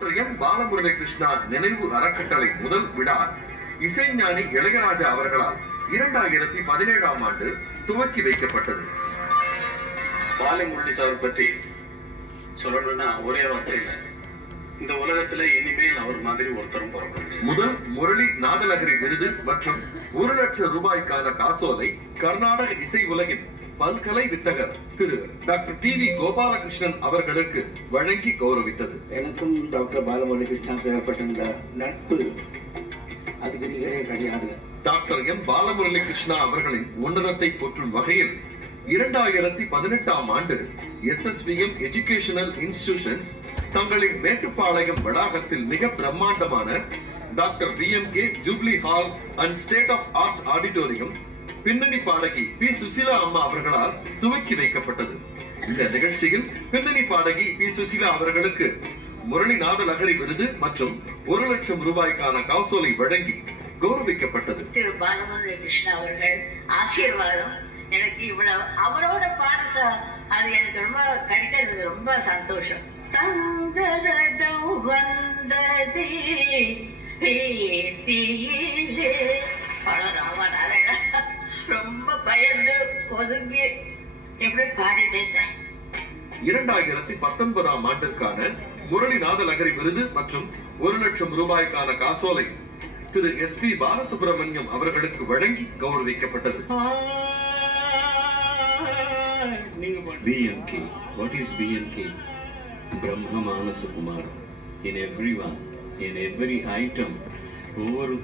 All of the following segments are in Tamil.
டாக்டர் எம் பாலமுரளி கிருஷ்ணா நினைவு அறக்கட்டளை முதல் விழா இசைஞானி இளையராஜா அவர்களால் 2017ஆம் ஆண்டு துவக்கி வைக்கப்பட்டது. பாலமுரளி சார் பற்றி சொல்லணும்னா ஒரே வார்த்தையில இந்த உலகத்துல இனிமேல் அவர் மாதிரி ஒருத்தரும் பிறக்க முதல் முரளி நாதலகரி விருது மற்றும் 1 லட்சம் ரூபாய்க்கான காசோலை கர்நாடக இசை உலகின் பல்கலை வித்தகர் திரு டாக்டர் டி.வி. கோபாலகிருஷ்ணன் அவர்களுக்கு வழங்கி கௌரவித்தது. எனக்கும் டாக்டர் பாலமுரளி கிருஷ்ணாவுக்கு ஏற்பட்ட நட்பு அதுக்கு நிகரே கிடையாது. டாக்டர் எம் பாலமுரளி கிருஷ்ணா அவர்களின் உன்னதத்தை போற்றும் வகையில் 2018ஆம் ஆண்டு SSVM எஜுகேஷனல் இன்ஸ்டிடியூஷன்ஸ் தங்களின் மேட்டுப்பாளையம் வளாகத்தில் மிக பிரம்மாண்டமான doctor BMK jubilee hall and state of art auditorium பின்னணி பாடகி பி. சுசிலா அம்மா அவர்களால் துவக்கி வைக்கப்பட்டது. இந்த நிகழ்ச்சியில் பின்னணி பாடகி பி. சுசிலா அவர்களுக்கு முரளிநாத லகரி விருது மற்றும் 1 லட்சம் ரூபாய்க்கான காசோலை வழங்கி கௌரவிக்கப்பட்டது. திரு பாலமுரளி கிருஷ்ணா அவர்கள் ஆசீர்வாதம் எனக்கு இவ்வளவு அவரோட பாட அது எனக்கு ரொம்ப கிடைக்கிறது ரொம்ப சந்தோஷம். தங்கரதம் வந்ததே பிரீத்தியிலே ராமநாராயணா ரொம்ப பயந்து ஒதுங்கி எப்படி பாடிட்டேன் சார். 2019ஆம் ஆண்டிற்கான முரளிநாத லகரி விருது மற்றும் 1 லட்சம் ரூபாய்க்கான காசோலை திரு SP பாலசுப்ரமணியம் அவர்களுக்கு வழங்கி கௌரவிக்கப்பட்டது. BMK. What is BMK? Brahma Manasa Kumar. In everyone, in every item, ஒவ்வொரு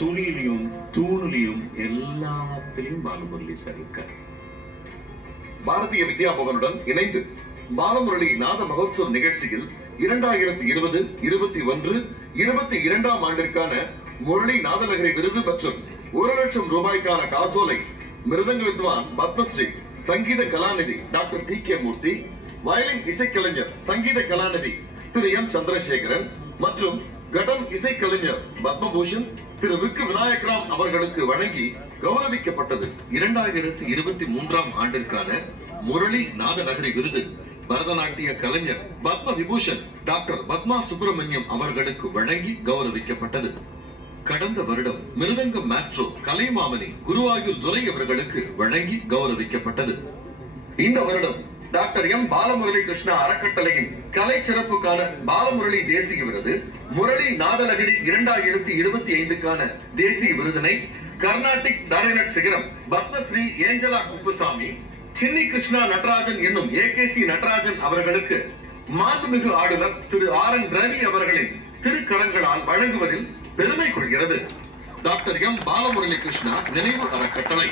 துணியிலையும் தூணிலையும் எல்லாத்திலையும் பாலமுரளி சார் இருக்கார். பாரதிய வித்யா பவனுடன் இணைந்து பாலமுரளி நாத மகோத்சவ் நிகழ்ச்சியில் 2020, 21, 22ஆம் ஆண்டிற்கான முரளி நாதலகரி விருது மற்றும் 1 லட்சம் ரூபாய்க்கான காசோலை மிருதங்க வித்வான் பத்மஸ்ரீ சங்கீத கலாநிதி டாக்டர் T.K. மூர்த்தி, வயலின் இசைக்கலைஞர் சங்கீத கலாநிதி திரு M. சந்திரசேகரன் மற்றும் கடம் இசைக்கலைஞர் பத்மபூஷன் திரு விக்கு விநாயகராம் அவர்களுக்கு வழங்கி கௌரவிக்கப்பட்டது. 2023ஆம் ஆண்டிற்கான முரளி நாதலகரி விருது பரதநாட்டிய கலைஞர் பத்ம விபூஷன் டாக்டர் பத்மா சுப்பிரமணியம் அவர்களுக்கு வழங்கி கௌரவிக்கப்பட்டது. கடந்த வருடம் மிருதங்க மாஸ்ட்ரோ கலைமாமணி குருவாயூர் துரை அவர்களுக்கு வழங்கி கௌரவிக்கப்பட்டது. இந்த வருடம் டாக்டர் எம் பாலமுரளி கிருஷ்ணா அறக்கட்டளையின் கலை சிறப்புக்கான பாலமுரளி தேசிய விருது, முரளி நாதலகரி 2025க்கான தேசிய விருதினை கர்நாடிக் நாராயணட் சிகரம் பத்மஸ்ரீ ஏஞ்சலா குப்புசாமி, சின்னி கிருஷ்ணா நடராஜன் என்னும் AKC நடராஜன் அவர்களுக்கு மாண்புமிகு ஆளுநர் திரு RN ரவி அவர்களின் திருக்கரங்களால் வழங்குவதில் பெருமை கொள்கிறது. டாக்டர் எம் பாலமுரளி கிருஷ்ணா நினைவு அறக்கட்டளை